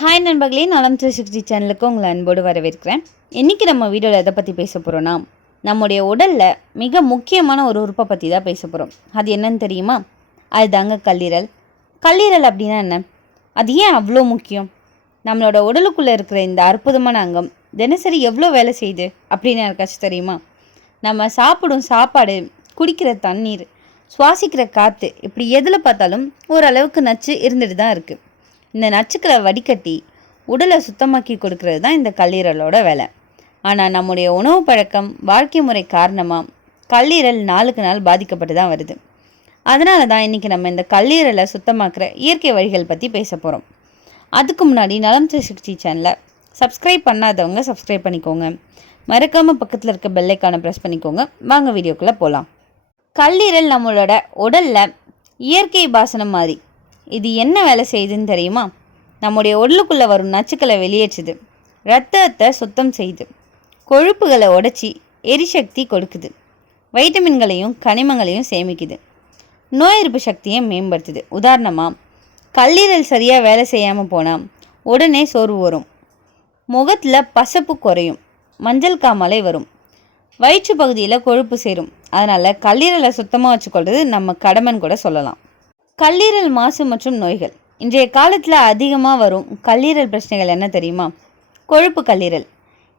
Hi நண்பர்களே. நலம் three sixty சேனலுக்கு உங்களை அன்போடு வரவேற்கிறேன். இன்றைக்கி நம்ம வீடியோவில் எதை பற்றி பேச போகிறோன்னா நம்முடைய உடலில் மிக முக்கியமான ஒரு உறுப்பை பற்றி தான் பேச போகிறோம் அது என்னன்னு தெரியுமா? அதுதாங்க கல்லீரல். கல்லீரல் அப்படின்னா என்ன? அது ஏன் அவ்வளோ முக்கியம்? நம்மளோட உடலுக்குள்ளே இருக்கிற இந்த அற்புதமான அங்கம் தினசரி எவ்வளோ வேலை செய்யுது அப்படின்னு யாருக்காச்சும் தெரியுமா? நம்ம சாப்பிடும் சாப்பாடு குடிக்கிற தண்ணீர் சுவாசிக்கிற காற்று இப்படி எதில் பார்த்தாலும் ஓரளவுக்கு நச்சு இருந்துட்டு தான் இருக்குது இந்த நச்சுக்களை வடிகட்டி உடலை சுத்தமாக்கி கொடுக்கறது தான் இந்த கல்லீரலோட வேலை. ஆனால் நம்முடைய உணவு பழக்கம் வாழ்க்கை முறை காரணமாக கல்லீரல் நாளுக்கு நாள் பாதிக்கப்பட்டு தான் வருது. அதனால தான் இன்றைக்கி நம்ம இந்த கல்லீரலை சுத்தமாக்குற இயற்கை வழிகள் பற்றி பேச போகிறோம் அதுக்கு முன்னாடி நலம் சிகிச்சை சிக்ஸ்டி சேனலை சப்ஸ்கிரைப் பண்ணாதவங்க சப்ஸ்கிரைப் பண்ணிக்கோங்க. மறக்காமல் பக்கத்தில் இருக்க பெல்லைக்கான ப்ரெஸ் பண்ணிக்கோங்க. வாங்க வீடியோக்குள்ளே போகலாம் கல்லீரல் நம்மளோட உடலில் இயற்கை பாசனம் மாதிரி இது என்ன வேலை செய்யுதுன்னு தெரியுமா? நம்முடைய உடலுக்குள்ளே வரும் நச்சுக்களை வெளியேற்றுது. ரத்தத்தை சுத்தம் செய்யுது கொழுப்புகளை உடைச்சி எரிசக்தி கொடுக்குது. வைட்டமின்களையும் கனிமங்களையும் சேமிக்குது. நோய் எதிர்ப்பு சக்தியை மேம்படுத்துது. உதாரணமாக கல்லீரல் சரியாக வேலை செய்யாமல் போனால் உடனே சோர்வு வரும். முகத்தில் பசப்பு குறையும். மஞ்சள் காமாலை வரும். வயிற்று பகுதியில் கொழுப்பு சேரும். அதனால் கல்லீரலை சுத்தமாக வச்சுக்கொள்வது நம்ம கடமைன்னு கூட சொல்லலாம். கல்லீரல் மாசு மற்றும் நோய்கள். இன்றைய காலத்தில் அதிகமாக வரும் கல்லீரல் பிரச்சனைகள் என்ன தெரியுமா? கொழுப்பு கல்லீரல்.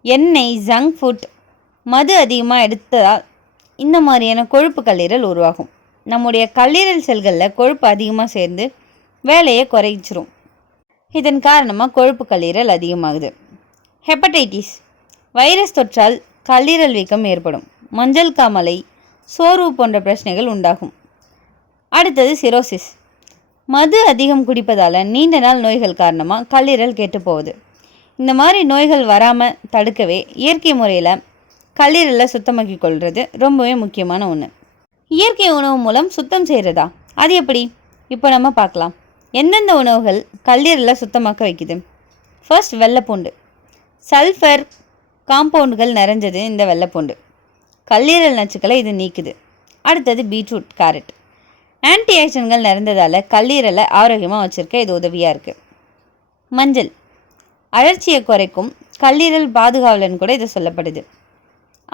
எண்ணெய் ஜங்க் ஃபுட் மது அதிகமாக எடுத்ததால் இந்த மாதிரியான கொழுப்பு கல்லீரல் உருவாகும். நம்முடைய கல்லீரல் செல்களில் கொழுப்பு அதிகமாக சேர்ந்து வேலையை குறைச்சிரும். இதன் காரணமாக கொழுப்பு கல்லீரல் அதிகமாகுது. ஹெப்படைட்டிஸ் வைரஸ் தொற்றால் கல்லீரல் வீக்கம் ஏற்படும். மஞ்சள் காமலை சோர்வு போன்ற பிரச்சனைகள் உண்டாகும். அடுத்தது சிரோசிஸ் மது அதிகம் குடிப்பதால் நீண்ட நாள் நோய்கள் காரணமாக கல்லீரல் கெட்டு போகுது இந்த மாதிரி நோய்கள் வராமல் தடுக்கவே இயற்கை முறையில் கல்லீரலை சுத்தமாக்கி கொள்வது ரொம்பவே முக்கியமான ஒன்று இயற்கை உணவு மூலம் சுத்தம் செய்கிறதா அது எப்படி? இப்போ நம்ம பார்க்கலாம். எந்தெந்த உணவுகள் கல்லீரலை சுத்தமாக்க வைக்குது? ஃபர்ஸ்ட் வெள்ளைப்பூண்டு. சல்ஃபர் காம்பவுண்டுகள் நிறைஞ்சது இந்த வெள்ளைப்பூண்டு. கல்லீரல் நச்சுக்களை இது நீக்குது. அடுத்தது பீட்ரூட் கேரட் ஆன்டி ஆக்சன்கள் நிறைந்ததால் கல்லீரலை ஆரோக்கியமாக வச்சுருக்க இது உதவியாக இருக்குது மஞ்சள். அழற்சியை குறைக்கும் கல்லீரல் பாதுகாவலன்னு கூட இது சொல்லப்படுது.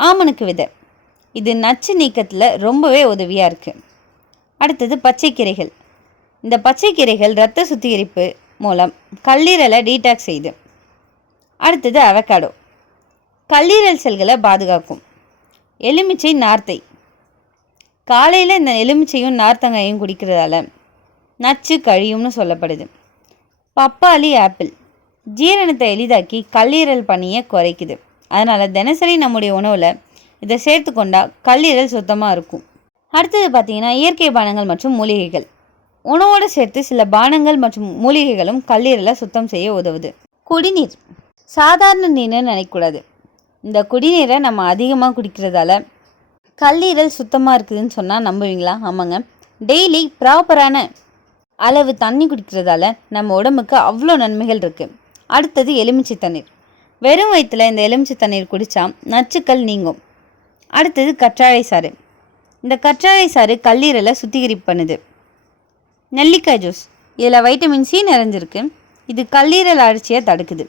ஆமணுக்கு விதை. இது நச்சு நீக்கத்தில் ரொம்பவே உதவியாக இருக்குது அடுத்தது பச்சைக்கீரைகள். இந்த பச்சைக்கீரைகள் இரத்த சுத்திகரிப்பு மூலம் கல்லீரலை டீடாக்ஸ் செய்யுது அடுத்தது அவக்காடோ கல்லீரல் செல்களை பாதுகாக்கும். எலுமிச்சை நார்த்தை. காலையில் இந்த எலுமிச்சையும் நார்த்தங்காயும் குடிக்கிறதால நச்சு கழியும்னு சொல்லப்படுது. பப்பாளி ஆப்பிள். ஜீரணத்தை எளிதாக்கி கல்லீரல் பணியை குறைக்குது. அதனால் தினசரி நம்முடைய உணவில் இதை சேர்த்து கொண்டா கல்லீரல் சுத்தமாக இருக்கும். அடுத்தது பார்த்தீங்கன்னா இயற்கை பானங்கள் மற்றும் மூலிகைகள். உணவோடு சேர்த்து சில பானங்கள் மற்றும் மூலிகைகளும் கல்லீரலை சுத்தம் செய்ய உதவுது. குடிநீர். சாதாரண நீர்னு நினைக்கக்கூடாது. இந்த குடிநீரை நம்ம அதிகமாக குடிக்கிறதால கல்லீரல் சுத்தமாக இருக்குதுன்னு சொன்னால் நம்புவீங்களா? ஆமாங்க. டெய்லி ப்ராப்பரான அளவு தண்ணி குடிக்கிறதால நம்ம உடம்புக்கு அவ்வளோ நன்மைகள் இருக்குது அடுத்தது எலுமிச்சை தண்ணீர். வெறும் வயிற்றில் இந்த எலுமிச்சை தண்ணீர் குடித்தா நச்சுக்கள் நீங்கும். அடுத்தது கற்றாழை சாறு. இந்த கற்றாழை சாறு கல்லீரலை சுத்திகரிப்பு பண்ணுது. நெல்லிக்காய் ஜூஸ். இதில் வைட்டமின் சி நிறைஞ்சிருக்கு. இது கல்லீரல் அழற்சியை தடுக்குது.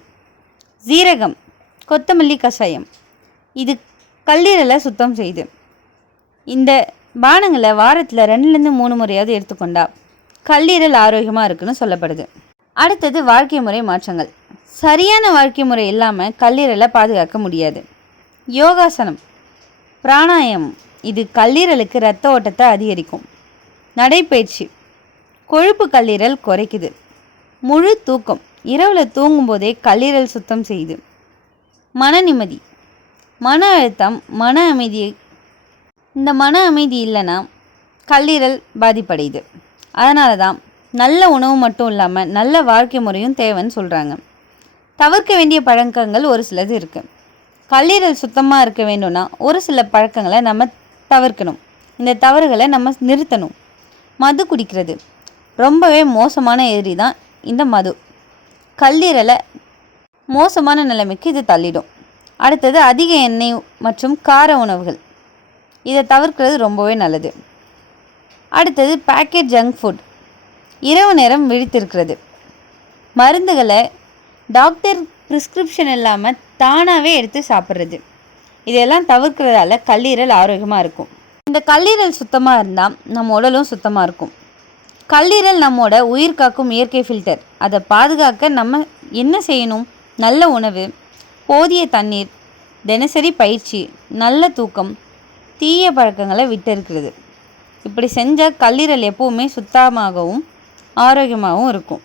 ஜீரகம் கொத்தமல்லி கஷாயம். இது கல்லீரலை சுத்தம் செய்யுது. இந்த பானங்களை வாரத்தில் ரெண்டுலேருந்து மூணு முறையாவது எடுத்துக்கொண்டா கல்லீரல் ஆரோக்கியமாக இருக்குன்னு சொல்லப்படுது. அடுத்தது வாழ்க்கை முறை மாற்றங்கள். சரியான வாழ்க்கை முறை இல்லாமல் கல்லீரலை பாதுகாக்க முடியாது. யோகாசனம். பிராணாயாமம். இது கல்லீரலுக்கு இரத்த ஓட்டத்தை அதிகரிக்கும். நடைப்பயிற்சி. கொழுப்பு கல்லீரல் குறைக்குது. முழு தூக்கம். இரவில் தூங்கும்போதே கல்லீரல் சுத்தம் செய்யுது. மன நிம்மதி. மன அழுத்தம் மன அமைதியை இந்த மன அமைதி இல்லைன்னா கல்லீரல் பாதிப்படையுது. அதனால தான் நல்ல உணவு மட்டும் இல்லாமல் நல்ல வாழ்க்கை முறையும் தேவைன்னு சொல்கிறாங்க தவிர்க்க வேண்டிய பழக்கங்கள் ஒரு சிலது இருக்குது கல்லீரல் சுத்தமாக இருக்க வேண்டும்னா ஒரு சில பழக்கங்களை நம்ம தவிர்க்கணும். இந்த தவறுகளை நம்ம நிறுத்தணும். மது குடிக்கிறது ரொம்பவே மோசமான எதிரி தான் இந்த மது. கல்லீரலை மோசமான நிலைமைக்கு இது தள்ளிடும். அடுத்தது அதிக எண்ணெய் மற்றும் கார உணவுகள். இதை தவிர்க்கிறது ரொம்பவே நல்லது. அடுத்தது பேக்கெட் ஜங்க் ஃபுட் இரவு நேரம் விழித்திருக்கிறது. மருந்துகளை டாக்டர் ப்ரிஸ்கிரிப்ஷன் இல்லாமல் தானாகவே எடுத்து சாப்பிட்றது. இதெல்லாம் தவிர்க்கிறதால கல்லீரல் ஆரோக்கியமாக இருக்கும். இந்த கல்லீரல் சுத்தமாக இருந்தால் நம்ம உடலும் சுத்தமாக இருக்கும். கல்லீரல் நம்மோட உயிர் காக்கும் இயற்கை ஃபில்டர் அதை பாதுகாக்க நம்ம என்ன செய்யணும்? நல்ல உணவு போதிய தண்ணீர் தினசரி பயிற்சி நல்ல தூக்கம் தீய பழக்கங்களை விட்டிருக்கிறது. இப்படி செஞ்சால் கல்லீரல் எப்போவுமே சுத்தமாகவும் ஆரோக்கியமாகவும் இருக்கும்.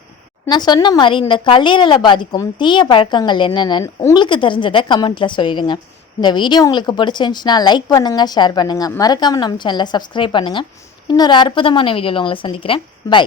நான் சொன்ன மாதிரி இந்த கல்லீரலை பாதிக்கும் தீய பழக்கங்கள் என்னென்னு உங்களுக்கு தெரிஞ்சதை கமெண்ட்டில் சொல்லிடுங்க. இந்த வீடியோ உங்களுக்கு பிடிச்சிருந்துச்சுன்னா லைக் பண்ணுங்கள் ஷேர் பண்ணுங்கள் மறக்காமல் நம்ம சேனலை சப்ஸ்கிரைப் பண்ணுங்கள் இன்னொரு அற்புதமான வீடியோவில் உங்களை சந்திக்கிறேன். பை